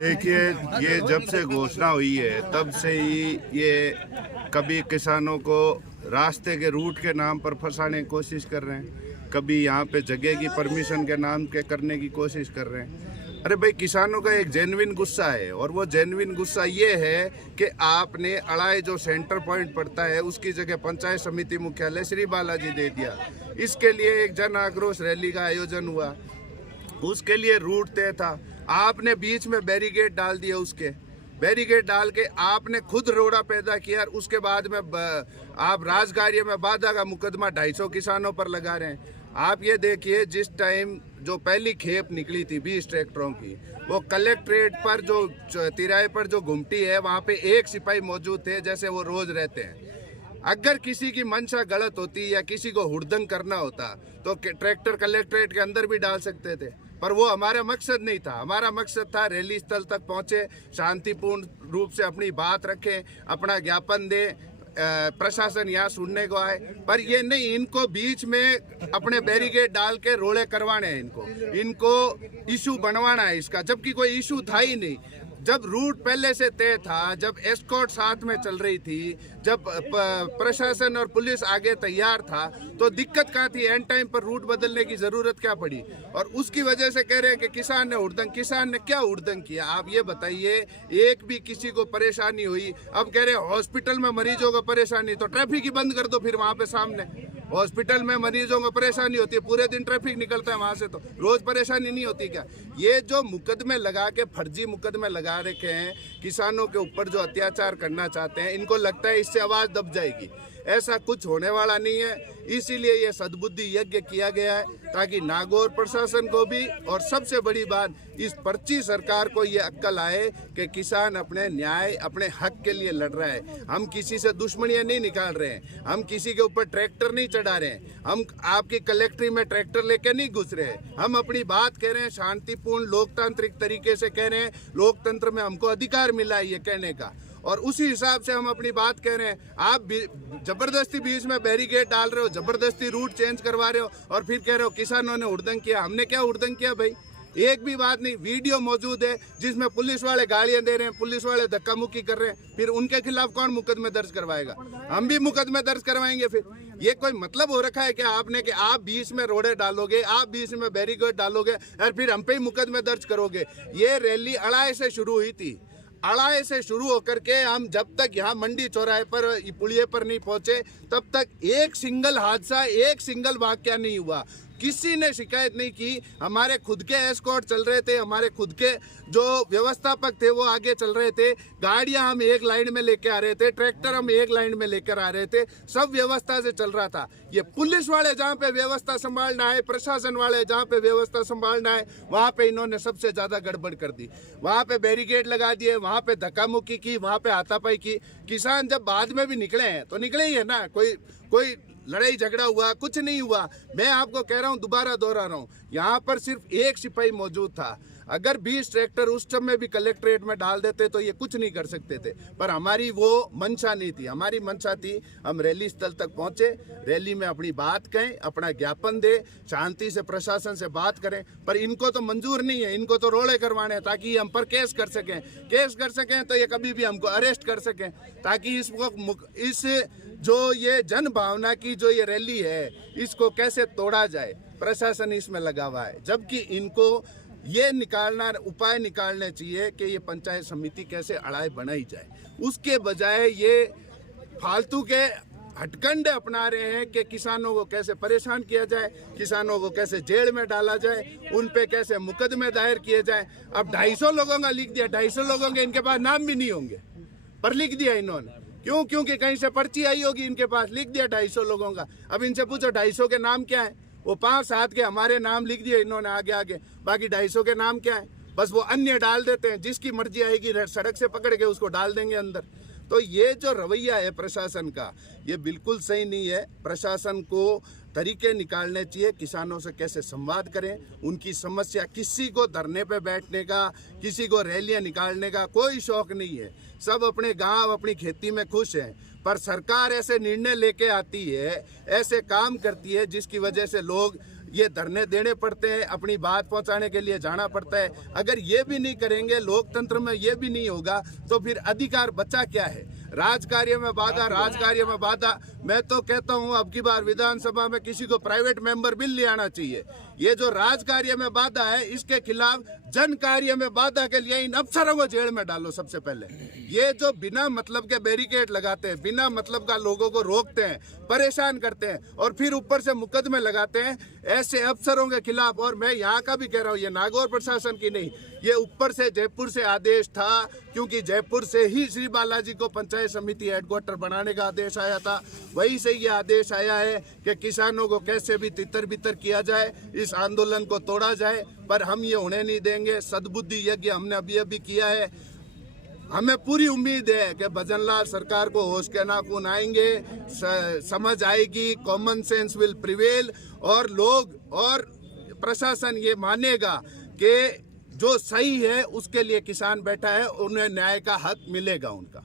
देखिए, ये जब से घोषणा हुई है तब से ही ये कभी किसानों को रास्ते के रूट के नाम पर फंसाने की कोशिश कर रहे हैं, कभी यहाँ पे जगह की परमिशन के नाम के करने की कोशिश कर रहे हैं। अरे भाई, किसानों का एक जेन्युइन गुस्सा है और वो जेन्युइन गुस्सा ये है कि आपने अड़ाई जो सेंटर पॉइंट पड़ता है उसकी जगह पंचायत समिति मुख्यालय श्री बालाजी दे दिया। इसके लिए एक जन आक्रोश रैली का आयोजन हुआ, उसके लिए रूट तय था। आपने बीच में बैरिकेड डाल दिया, उसके बैरिकेड डाल के आपने खुद रोड़ा पैदा किया और उसके बाद में आप राजकार्य में बाधा का मुकदमा 250 किसानों पर लगा रहे हैं। आप ये देखिए, जिस टाइम जो पहली खेप निकली थी 20 ट्रैक्टरों की, वो कलेक्ट्रेट पर जो तिराहे पर जो घुमटी है वहाँ पे एक सिपाही मौजूद थे, जैसे वो रोज रहते हैं। अगर किसी की मंशा गलत होती या किसी को हुड़दंग करना होता तो ट्रैक्टर कलेक्ट्रेट के अंदर भी डाल सकते थे, पर वो हमारा मकसद नहीं था। हमारा मकसद था रैली स्थल तक पहुंचे, शांतिपूर्ण रूप से अपनी बात रखें, अपना ज्ञापन दें, प्रशासन यहाँ सुनने को आए। पर ये नहीं, इनको बीच में अपने बैरिकेड डाल के रोड़े करवाने हैं, इनको इशू बनवाना है इसका, जबकि कोई इशू था ही नहीं। जब रूट पहले से तय था, जब एस्कॉर्ट साथ में चल रही थी, जब प्रशासन और पुलिस आगे तैयार था, तो दिक्कत कहाँ थी? एंड टाइम पर रूट बदलने की जरूरत क्या पड़ी? और उसकी वजह से कह रहे हैं कि किसान ने हुड़दंग। किसान ने क्या हुड़दंग किया, आप ये बताइए? एक भी किसी को परेशानी हुई? अब कह रहे हैं हॉस्पिटल में मरीजों को परेशानी, तो ट्रैफिक ही बंद कर दो फिर वहाँ पे सामने। हॉस्पिटल में मरीजों को परेशानी होती है, पूरे दिन ट्रैफिक निकलता है वहाँ से, तो रोज परेशानी नहीं होती क्या? ये जो मुकदमे लगा के, फर्जी मुकदमे लगा रखे हैं किसानों के ऊपर, जो अत्याचार करना चाहते हैं, इनको लगता है इससे आवाज़ दब जाएगी। ऐसा कुछ होने वाला नहीं है। इसीलिए ये सद्बुद्धि यज्ञ किया गया है, ताकि नागौर प्रशासन को भी, और सबसे बड़ी बात इस पर्ची सरकार को ये अक्ल आए कि किसान अपने न्याय, अपने हक के लिए लड़ रहा है। हम किसी से दुश्मनियां नहीं निकाल रहे हैं, हम किसी के ऊपर ट्रैक्टर नहीं चढ़ा रहे हैं, हम आपकी कलेक्ट्री में ट्रैक्टर लेके नहीं घुस रहे हैं। हम अपनी बात कह रहे हैं, शांतिपूर्ण लोकतांत्रिक तरीके से कह रहे हैं। लोकतंत्र में हमको अधिकार मिला है ये कहने का, और उसी हिसाब से हम अपनी बात कह रहे हैं। आप जबरदस्ती बीच में बैरिकेड डाल रहे हो, जबरदस्ती रूट चेंज करवा रहे हो, और फिर कह रहे हो किसानों ने हुड़दंग किया। हमने क्या हुड़दंग किया भाई? एक भी बात नहीं। वीडियो मौजूद है जिसमें पुलिस वाले गालियां दे रहे हैं, पुलिस वाले धक्का मुक्की कर रहे हैं, फिर उनके खिलाफ कौन मुकदमे दर्ज करवाएगा? हम भी मुकदमे दर्ज करवाएंगे। फिर ये कोई मतलब हो रखा है क्या आपने, कि आप बीच में रोड़े डालोगे, आप बीच में बैरिकेड डालोगे और फिर हम पे ही मुकदमे दर्ज करोगे? ये रैली अड़ाई से शुरू हुई थी, अड़ाई से शुरू होकर के हम जब तक यहाँ मंडी चौराहे पर, पुलिये पर नहीं पहुंचे, तब तक एक सिंगल हादसा, एक सिंगल वाकया नहीं हुआ। किसी ने शिकायत नहीं की। हमारे खुद के एस्कॉर्ट चल रहे थे, हमारे खुद के जो व्यवस्थापक थे वो आगे चल रहे थे, गाड़ियां हम एक लाइन में लेके आ रहे थे, ट्रैक्टर हम एक लाइन में लेकर आ रहे थे, सब व्यवस्था से चल रहा था। ये पुलिस वाले जहाँ पे व्यवस्था संभालना है, प्रशासन वाले जहाँ पे व्यवस्था संभालना है, वहाँ पे इन्होंने सबसे ज्यादा गड़बड़ कर दी। वहाँ पे बैरिकेड लगा दिए, वहाँ पे धक्का मुक्की की, वहाँ पे हाथापाई की। किसान जब बाद में भी निकले हैं तो निकले ही है ना, कोई लड़ाई झगड़ा हुआ कुछ नहीं हुआ। मैं आपको कह रहा हूं, दोबारा दोहरा रहा हूं, यहाँ पर सिर्फ एक सिपाही मौजूद था। अगर 20 ट्रैक्टर उस समय भी कलेक्ट्रेट में डाल देते तो ये कुछ नहीं कर सकते थे, पर हमारी वो मंशा नहीं थी। हमारी मंशा थी हम रैली स्थल तक पहुंचे, रैली में अपनी बात कहें, अपना ज्ञापन दे, शांति से प्रशासन से बात करें। पर इनको तो मंजूर नहीं है, इनको तो रोड़े करवाने हैं ताकि हम पर केस कर सकें तो ये कभी भी हमको अरेस्ट कर सकें, ताकि इस जो ये जन भावना की जो ये रैली है, इसको कैसे तोड़ा जाए, प्रशासन इसमें लगा हुआ है। जबकि इनको ये उपाय निकालने चाहिए कि ये पंचायत समिति कैसे अड़ाई बनाई जाए। उसके बजाय ये फालतू के हटकंडे अपना रहे हैं कि किसानों को कैसे परेशान किया जाए, किसानों को कैसे जेल में डाला जाए, उन पे कैसे मुकदमे दायर किए जाए। अब 250 लोगों का लिख दिया, 250 लोगों के इनके पास नाम भी नहीं होंगे, पर लिख दिया इन्होंने। क्यों? क्योंकि कहीं से पर्ची आई होगी इनके पास, लिख दिया 250 लोगों का। अब इनसे पूछो 250 के नाम क्या है? वो 5-7 के हमारे नाम लिख दिए इन्होंने आगे, बाकी 250 के नाम क्या है? बस वो अन्य डाल देते हैं, जिसकी मर्जी आएगी सड़क से पकड़ के उसको डाल देंगे अंदर। तो ये जो रवैया है प्रशासन का, ये बिल्कुल सही नहीं है। प्रशासन को तरीके निकालने चाहिए, किसानों से कैसे संवाद करें, उनकी समस्या। किसी को धरने पे बैठने का, किसी को रैलियां निकालने का कोई शौक नहीं है। सब अपने गांव, अपनी खेती में खुश हैं, पर सरकार ऐसे निर्णय लेके आती है, ऐसे काम करती है, जिसकी वजह से लोग ये धरने देने पड़ते हैं, अपनी बात पहुंचाने के लिए जाना पड़ता है। अगर ये भी नहीं करेंगे, लोकतंत्र में ये भी नहीं होगा, तो फिर अधिकार बचा क्या है? राजकार्य में बाधा, राजकार्य में बाधा। मैं तो कहता हूं अब की बार विधानसभा में किसी को प्राइवेट मेंबर बिल ले आना चाहिए। ये जो राजकार्य में बाधा है, इसके खिलाफ जन कार्य में बाधा के लिए इन अफसरों को जेल में डालो सबसे पहले। ये जो बिना मतलब के बैरिकेड लगाते हैं, बिना मतलब का लोगों को रोकते हैं, परेशान करते हैं और फिर ऊपर से मुकदमे लगाते हैं, ऐसे अफसरों के खिलाफ। और मैं यहाँ का भी कह रहा हूँ, ये नागौर प्रशासन की नहीं, ये ऊपर से जयपुर से आदेश था, क्योंकि जयपुर से ही श्री बालाजी को पंचायत समिति हेडक्वार्टर बनाने का आदेश आया था। वहीं से ये आदेश आया है कि किसानों को कैसे भी तितर बितर किया जाए, इस आंदोलन को तोड़ा जाए, पर हम ये होने नहीं देंगे। सद्बुद्धि यज्ञ हमने अभी किया है। हमें पूरी उम्मीद है कि भजनलाल सरकार को होश के नाखून आएंगे, समझ आएगी, कॉमन सेंस विल प्रिवेल, और लोग और प्रशासन ये मानेगा कि जो सही है उसके लिए किसान बैठा है, उन्हें न्याय का हक मिलेगा उनका।